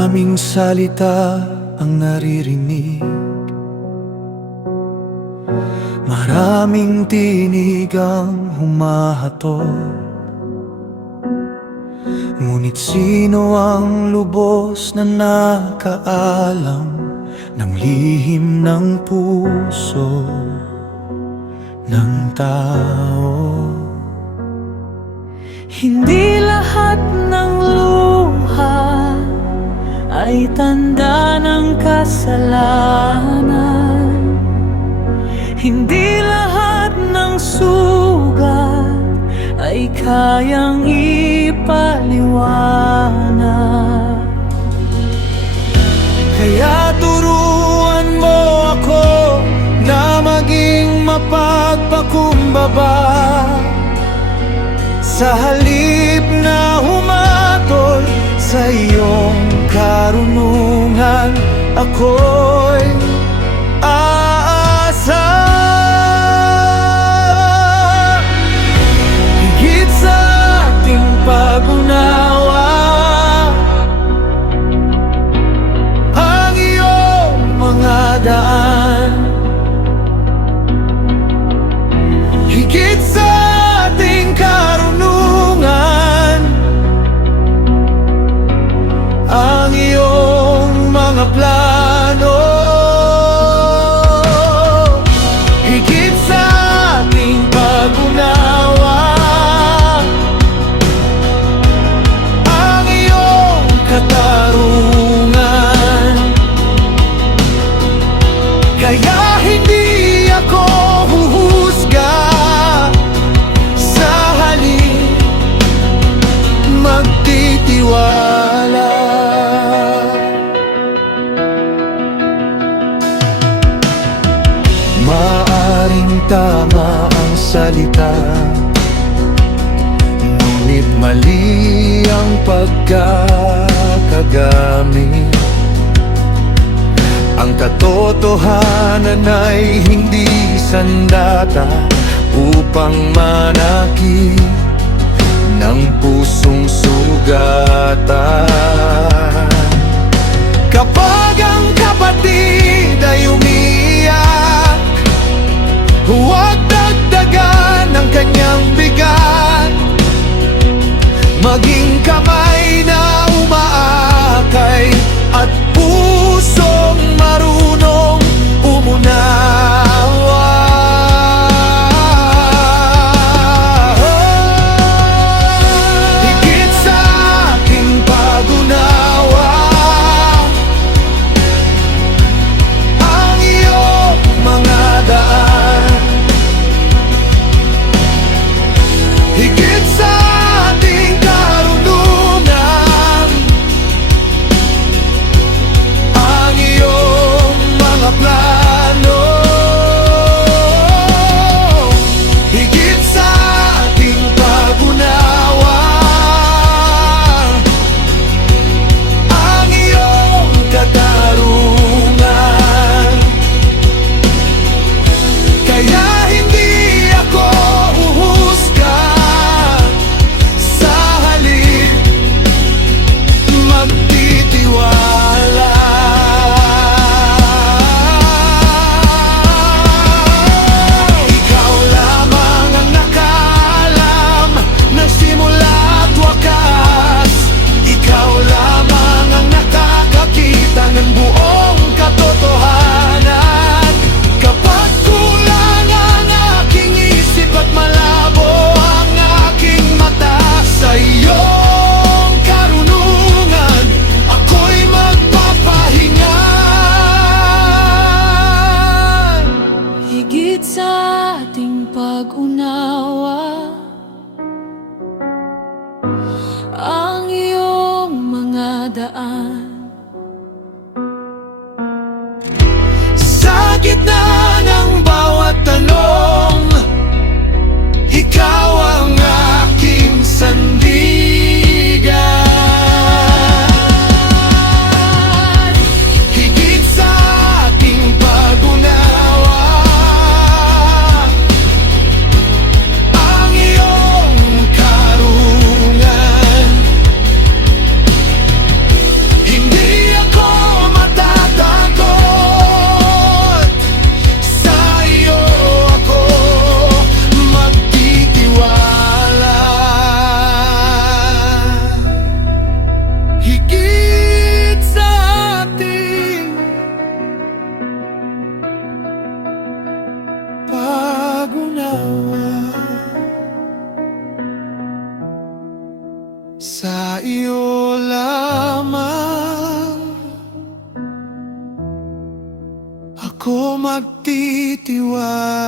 Maraming salita ang naririnig, maraming tinig ang humahatol. Ngunit sino ang lubos na nakaalam ng lihim ng puso ng tao? Hindi lahat ng luha ay tanda ng kasalanan. Hindi lahat ng sugat ay kayang ipaliwanag. Kaya turuan mo ako na maging mapagpakumbaba, sa halip na humatol sa iyong karunungan, ako'y aasa. Higit sa ating pag-unawa, ang iyong mga daan. Higit sa ating karunungan, ang iyong mga plano. Higit sa ating pag-unawa, ang iyong katarungan. Kaya hindi ako huhusga, sa halip magtitiwala. Maaring tama ang salita, ngunit mali ang pagkakagamit. Ang katotohanan ay hindi sandata upang manakit ng pusong sugatan. Kapag ang kapatid ay umiiyak, huwag dagdagan ang kanyang bigat. Maging kamay na umaakay at pusong marunong umunawa. Higit sa ating pag-unawa, ang iyong mga daan. Higit sa ating karunungan, ang iyong mga plano. Higit sa ating pag-unawa, ang iyong katarungan. Kaya hindi ako huhusga, sa halip magtitiwala. Ikaw lamang ang nakaalam ng simula at wakas. Ikaw lamang ang nakakakita ng buong katotohanan. Kapag kulang ang aking isip at malabo ang aking mata, sa iyong karunungan ako'y magpapahinga. Higit sa ating pag-unawa, ang iyong mga daan. Sa gitna ng bawat tanong, ikaw ang aking sandigan. Higit sa ating pag-unawa, ang iyong karunungan. Hindi magtitiwala.